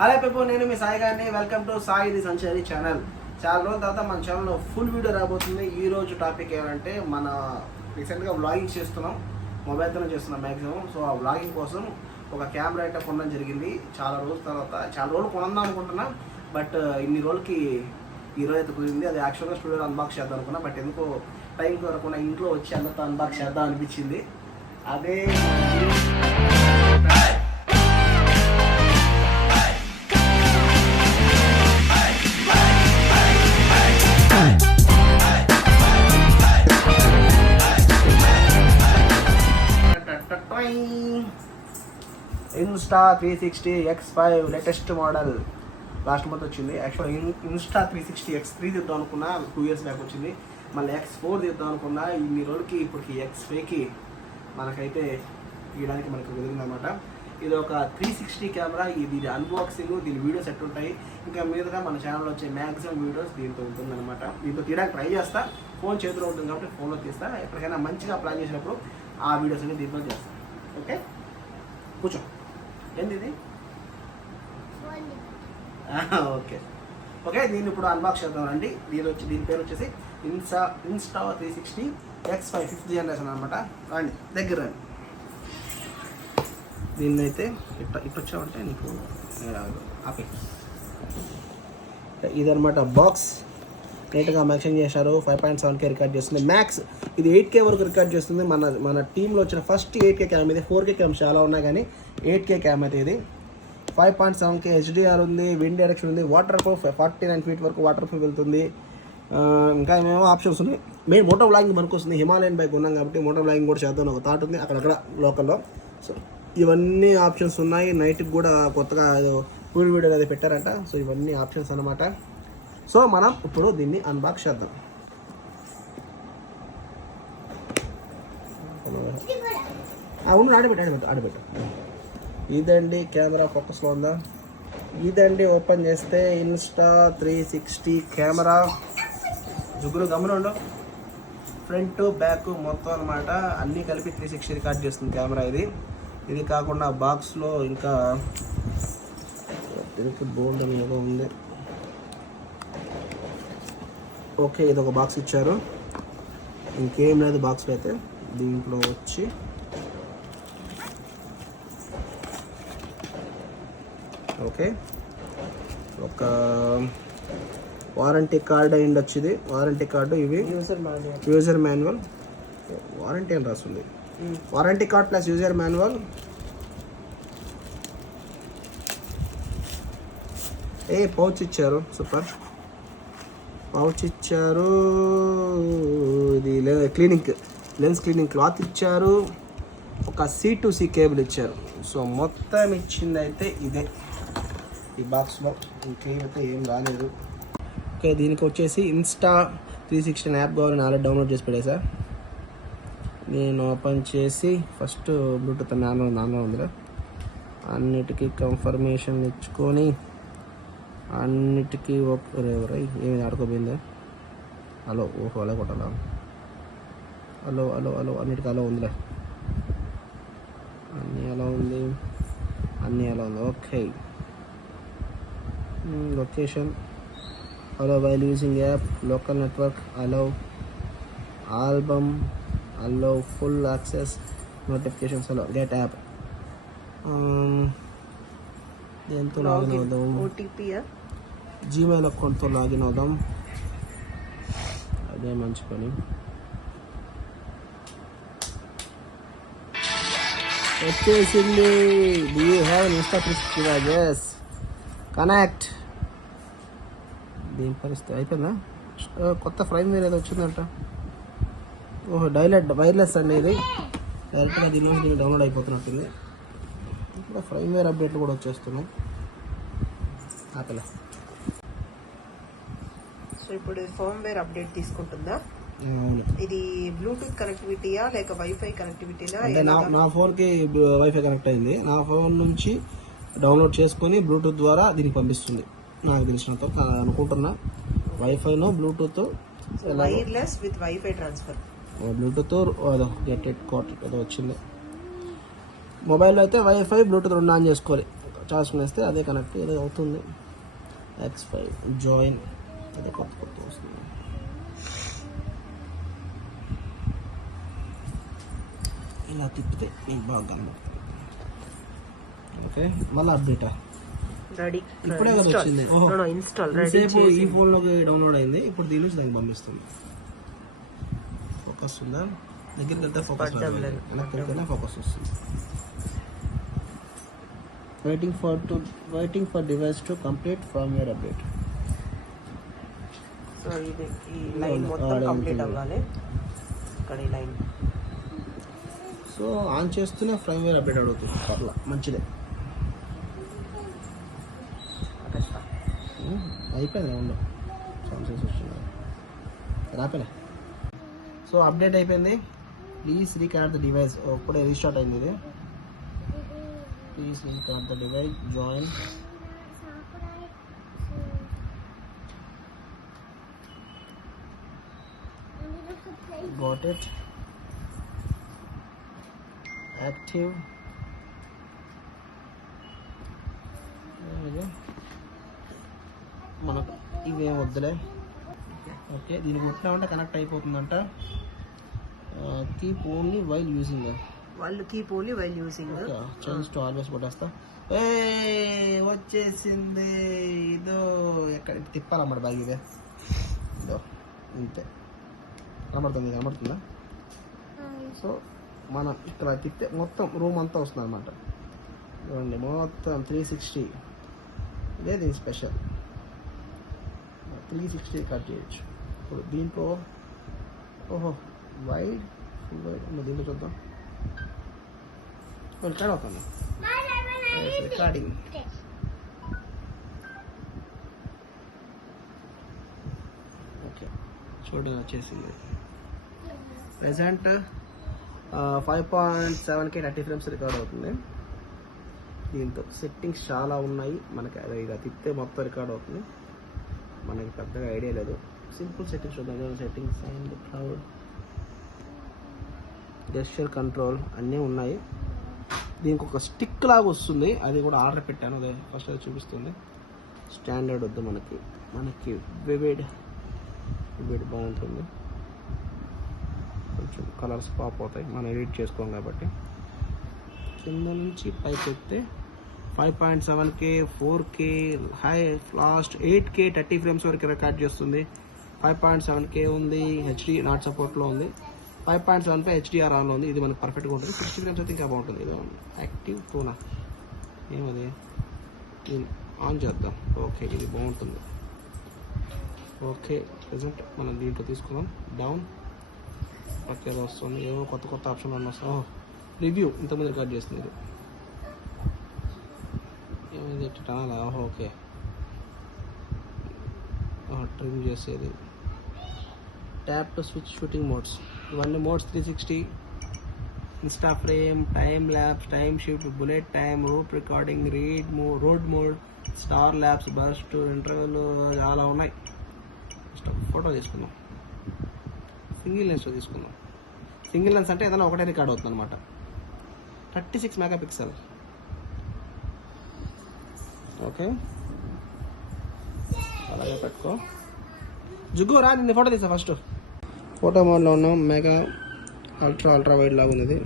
Hello people, నేను మీ సాయి గారిని. Welcome to Sai the Sanchari channel. చాలా రోజుల తర్వాత మన ఛానల్లో ఫుల్ వీడియో రాబోతుంది. ఈ రోజు టాపిక్ ఏమంటే, మన రీసెంట్గా వ్లాగింగ్ చేస్తున్నాం, మొబైల్తోనే చేస్తున్నాం మ్యాక్సిమం. సో ఆ వ్లాగింగ్ కోసం ఒక కెమెరా అయితే కొనడం జరిగింది. చాలా రోజులు కొనందాం అనుకుంటున్నాం, బట్ ఇన్ని రోజులకి ఈరోజు అయితే కుదిరింది. అది యాక్చువల్గా స్టూడియోలో అన్బాక్స్ చేద్దాం అనుకున్నా, బట్ ఎందుకో టైం కొరకుండా ఇంట్లో వచ్చి అందరితో అన్బాక్స్ చేద్దాం అనిపించింది. అదే Insta 360 X5 latest model. Last month వచ్చింది. యాక్చువల్గా ఇన్స్టా 360 X3 తీద్దాం అనుకున్నా, 2 years బ్యాక్ వచ్చింది. మళ్ళీ X4 తీద్దాం అనుకున్నా. ఇన్ని రోజులకి ఇప్పటికి X5కి మనకైతే తీయడానికి మనకు కుదిరిందన్నమాట. ఇది ఒక 360 కెమెరా. ఇది అన్బాక్సింగ్, దీని వీడియోస్ ఎట్టుంటాయి, ఇంకా మీదుగా మన ఛానల్లో వచ్చే మ్యాక్సిమం వీడియోస్ దీంతో ఉంటుందన్నమాట. దీంతో తీయడానికి ట్రై చేస్తా. ఫోన్ చేతిలో ఉంటుంది కాబట్టి ఫోన్లో తీస్తా. ఎప్పటికైనా మంచిగా ప్లాన్ చేసినప్పుడు ఆ వీడియోస్ అన్ని దీంట్లో చేస్తాను. ఓకే, కూర్చో. ఏంది ఇది? ఓకే, దీన్ని ఇప్పుడు అన్బాక్స్ చేద్దామండి. దీని పేరు వచ్చేసి ఇన్స్టా 360 X5 5th జనరేషన్ అనమాట. రండి, దగ్గర రండి. దీన్ని అయితే ఇట్టు వచ్చామంటే నీకు ఆపే. ఇదనమాట బాక్స్. నీట్గా మ్యాక్సింగ్ చేశారు. 5.7K రికార్డ్ చేస్తుంది. మ్యాక్స్ ఇది 8K వరకు రికార్డ్ చేస్తుంది. మన టీంలో వచ్చిన ఫస్ట్ 8K క్యామ్ ఇది. 4K క్యామ్స్ చాలా ఉన్నాయి, కానీ 8K క్యామ్ అయితే ఇది. 5.7K HDR ఉంది, విండ్ డైరెక్షన్ ఉంది, వాటర్ ప్రూఫ్ 49 feet వరకు వాటర్ ప్రూఫ్ వెళ్తుంది. ఇంకా ఏమేమో ఆప్షన్స్ ఉన్నాయి. మెయిన్ మోటో వ్లాగింగ్ మనకు వస్తుంది. హిమాలయన్ బైక్ ఉన్నాం కాబట్టి మోటో వ్లాగింగ్ కూడా చేద్దాం ఒక థాట్ ఉంది అక్కడక్కడ లోకల్లో. సో ఇవన్నీ ఆప్షన్స్ ఉన్నాయి. నైట్కి కూడా కొత్తగా ఫుల్ వీడియో అది పెట్టారంట. సో ఇవన్నీ ఆప్షన్స్ అన్నమాట. సో మనం ఇప్పుడు దీన్ని అన్బాక్స్ చేద్దాం. అవును, ఆడబెట్టు. ఇదండి కెమెరా. ఫోకస్లో ఉందా? ఇదండి ఓపెన్ చేస్తే ఇన్స్టా 360 కెమెరా. జుగురు గమనండు, ఫ్రంట్ బ్యాక్ మొత్తం అనమాట అన్నీ కలిపి 360 రికార్డ్ చేస్తుంది కెమెరా ఇది. ఇది కాకుండా బాక్స్లో ఇంకా దీనికి బోల్డ్ ఏదో ఉంది. ఓకే, ఇది ఒక బాక్స్ ఇచ్చారు. ఇంకేం లేదు బాక్స్లో అయితే. దీంట్లో వచ్చి ఓకే ఒక వారంటీ కార్డ్ అయ్యింది వచ్చింది. వారంటీ కార్డు, ఇవి యూజర్ మాన్యువల్. వారంటీ అని రాస్తుంది. Warranty card plus user manual. Pouch ఇచ్చారు. సూపర్ పౌచ్ ఇచ్చారు. ఇది లెన్స్ క్లీనింగ్ క్లాత్ ఇచ్చారు. ఒక C2C కేబుల్ ఇచ్చారు. సో మొత్తం ఇచ్చింది అయితే ఇదే ఈ బాక్స్లో. ఇంకేమైతే ఏం రాలేదు. ఓకే, దీనికి వచ్చేసి ఇన్స్టా 360 యాప్ కావాలని ఆల్రెడీ డౌన్లోడ్ చేసి పెట్టేసా. నేను ఓపెన్ చేసి ఫస్ట్ బ్లూటూత్ నాన్న ఉందిరా, అన్నిటికీ కన్ఫర్మేషన్ ఇచ్చుకొని అన్నిటికీ ఏమి ఆడుకోపోయిందా? హలో, ఓహో అలా కొట్టాలా? హలో అన్నిటికీ అలా ఉందిలే. అన్నీ అలా ఉంది. Okay, location allow while using app, local network allow, album allow, full access, notifications allow, get app. దేంతో లాగిన్ అవుదాం? జీమెయిల్ అకౌంట్తో లాగిన్ అవుదాం. అదే మంచి పని. వచ్చేసింది. Do you have Insta 360 devices? Connect. దీని పరిస్థితి అయిపోయిందా? కొత్త ఫ్రైమ్వేర్ ఏదో వచ్చిందంట. ఓహో, వైర్లెస్ అండి ఇది. డైరెక్ట్గా దీని డౌన్లోడ్ అయిపోతున్నట్టుంది. ఇంకా ఫ్రైమ్వేర్ అప్డేట్లు కూడా వచ్చేస్తున్నాయి. ఆపలే. సో ఇప్పుడు ఫర్మ్వేర్ అప్డేట్ తీసుకుంటుందా? ఇది బ్లూటూత్ కనెక్టివిటీయా లేక వైఫై కనెక్టివిటీనా? అంటే నా ఫోన్కి వైఫై కనెక్ట్ అయింది. నా ఫోన్ నుంచి డౌన్లోడ్ చేసుకొని బ్లూటూత్ ద్వారా దీనికి పంపిస్తుంది నాకు తెలిసినంత అనుకుంటున్నా. వైఫైలో Bluetooth wireless with wifi transfer. Bluetooth get it caught ఏదో వచ్చింది. మొబైల్లో అయితే వైఫై బ్లూటూత్ రెండు ఆన్ చేసుకోవాలి. వేస్తే అదే కనెక్ట్ ఏదో అవుతుంది. X5 జాయిన్ అదే కొత్త వస్తుంది. ఇలా తిప్పితే మీకు బాగా కనబడుతుంది. ఓకే, మళ్ళీ అప్డేటా రెడీ ఇప్పుడే కదా వచ్చింది. ఇన్స్టాల్ సేపు ఈ ఫోన్లోకి డౌన్లోడ్ అయింది, ఇప్పుడు దీని నుంచి దానికి పంపిస్తుంది. ఫోకస్ ఉందా? దగ్గరికి వెళ్తే ఫోకస్ వెనక్కి ఫోకస్ వస్తుంది. Waiting for device to complete firmware update. So ఇది ఈ లైన్ మొత్తం కంప్లీట్ అవ్వాలి. ఇక్కడ ఈ లైన్ సో ఆన్ చేస్తూనే ఫర్మ్వేర్ అప్డేట్ అవుతుంది. పర్లా మంచిదే. అయిపోయింది ఉండు సామ్సంగ్ వస్తున్నాయి రాపలే. సో అప్డేట్ అయిపోయింది. Please record the device. ఇప్పుడే రీస్టార్ట్ అయింది ఇది. Please record the device join. Got it. Active. మనకు ఇవేం వద్దులే. ఓకే, దీన్ని కొట్టినామంటే కనెక్ట్ అయిపోతుందంట. Keep only while using. వాళ్ళు keep only while using. Change to always కొట్టేస్తా. వచ్చేసింది. ఇదో ఎక్కడ తిప్పాలన్నమాట బ్యాగ్. ఇదే ఇదో ఇంతే కనబడుతుందా? సో మనం ఇక్కడ తిప్పితే మొత్తం రూమ్ అంతా వస్తుంది అనమాట. చూడండి మొత్తం 360. ఇదే దీని స్పెషల్. 360 కట్ చేయొచ్చు. ఇప్పుడు దీంట్లో వైడ్ దీంట్లో చూద్దాం. రికార్డ్ అవుతుంది. రికార్డింగ్. ఓకే, చూడండి వచ్చేసింది. ప్రెజెంట్ 5.7K 30 frames రికార్డ్ అవుతుంది. దీంతో సెట్టింగ్స్ చాలా ఉన్నాయి మనకి. ఇక తిప్పితే మొత్తం రికార్డ్ అవుతుంది. మనకి పెద్దగా ఐడియా లేదు. సింపుల్ సెట్టింగ్స్ చూద్దాం. Settings and cloud, gesture control అన్నీ ఉన్నాయి. దీనికి ఒక స్టిక్ లాగా వస్తుంది, అది కూడా ఆర్డర్ పెట్టాను. అదే ఫస్ట్ అది చూపిస్తుంది. స్టాండర్డ్ వద్దు మనకి వివిడ్ బాగుంటుంది. కొంచెం కలర్స్ పాప్ అవుతాయి, మనం ఎడిట్ చేసుకోం కాబట్టి. కింద నుంచి పైకి ఎత్తే 5.7K 4K high last 8K 30 frames వరకు రికార్డ్ చేస్తుంది. 5.7K ఉంది. HD నాట్ సపోర్ట్లో ఉంది. 5.7 HDR ఆన్లో ఉంది. ఇది మనకు పర్ఫెక్ట్గా ఉంటుంది. 60 frames అయితే ఇంకా బాగుంటుంది. ఇది యాక్టివ్ టోనా ఏమది ఆన్ చేద్దాం. ఓకే, ఇది బాగుంటుంది. ఓకే, ప్రజెంట్ మనం దీంట్లో తీసుకుందాం. డౌన్ పక్క ఏదో వస్తుంది. ఏవో కొత్త ఆప్షన్ అన్నీ వస్తాయి. రివ్యూ ఇంతమంది రికార్డ్ చేస్తుంది. ఇది ఏమైంది ఎట్టాలా? ఓకే, ట్రిమ్ చేసేది. Tap to switch shooting modes. ఇవన్నీ modes 360, Insta frame, time lapse, time shift, bullet time, loop recording, road mode, star lapse, burst, ఇంటర్వ్యూలు చాలా ఉన్నాయి. ఫోటో తీసుకుందాం. సింగిల్ లెన్స్లో తీసుకుందాం. సింగిల్ లెన్స్ అంటే ఏదైనా ఒకటే రికార్డ్ అవుతుంది అనమాట. 36 మెగాపిక్సెల్. ఓకే, అలాగే పెట్టుకో. జుగ్గు రా, నిన్న ఫోటో తీసా. ఫస్ట్ ఫోటో మోడ్లో ఉన్నాం. మెగా అల్ట్రా వైడ్ లాగా ఉన్నది.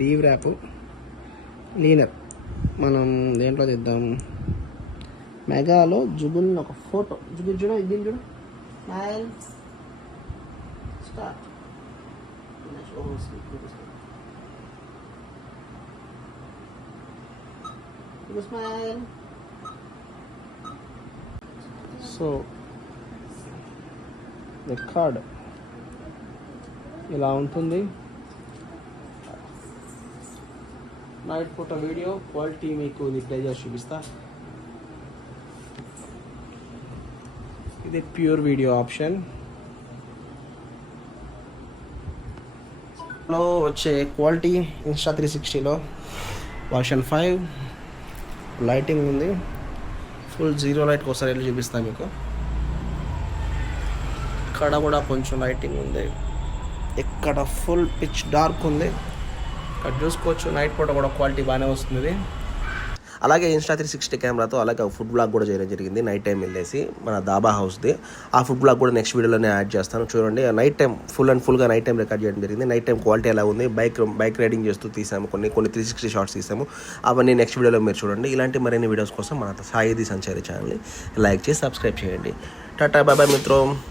డీ ర్యాప్ లీనర్. మనం దేంట్లో తీద్దాం? మెగాలో జుగుల్ ఒక ఫోటో. జుగుల్ చూడ, ఇది చూడు. Smile start. Smile. So record ఇలా ఉంటుంది. నైట్ ఫోటో వీడియో క్వాలిటీ మీకు ప్లే చేసి చూపిస్తా. ఇది ప్యూర్ వీడియో ఆప్షన్ లో వచ్చే క్వాలిటీ. ఇన్స్టా 360లో వర్షన్ 5. లైటింగ్ ఉంది. ఫుల్ జీరో లైట్కి ఒకసారి వెళ్ళి చూపిస్తాను మీకు. ఇక్కడ కూడా కొంచెం లైటింగ్ ఉంది. ఇక్కడ ఫుల్ పిచ్ డార్క్ ఉంది. ఇక్కడ చూసుకోవచ్చు. నైట్ పూట కూడా క్వాలిటీ బాగానే వస్తుంది. అలాగే ఇన్స్టా 360 కెమెరాతో అలాగే ఫుడ్ బ్లాగ్ కూడా చేయడం జరిగింది నైట్ టైం వెళ్ళేసి మన దాబా హౌస్ది. ఆ ఫుడ్ బ్లాగ్ కూడా నెక్స్ట్ వీడియోలోనే యాడ్ చేస్తాను చూడండి. నైట్ టైం ఫుల్గా నైట్ టైం రికార్డ్ చేయడం జరిగింది. నైట్ టైం క్వాలిటీ ఎలా ఉంది, బైక్ రైడింగ్ చేస్తూ తీసాము, కొన్ని 360 షార్ట్స్ తీసాము. అవన్నీ నెక్స్ట్ వీడియోలో మీరు చూడండి. ఇలాంటి మరిన్ని వీడియోస్ కోసం మన సాయిది సంచారి ఛానల్ని లైక్ చేసి సబ్స్క్రైబ్ చేయండి. Tata bye bye మిత్రం.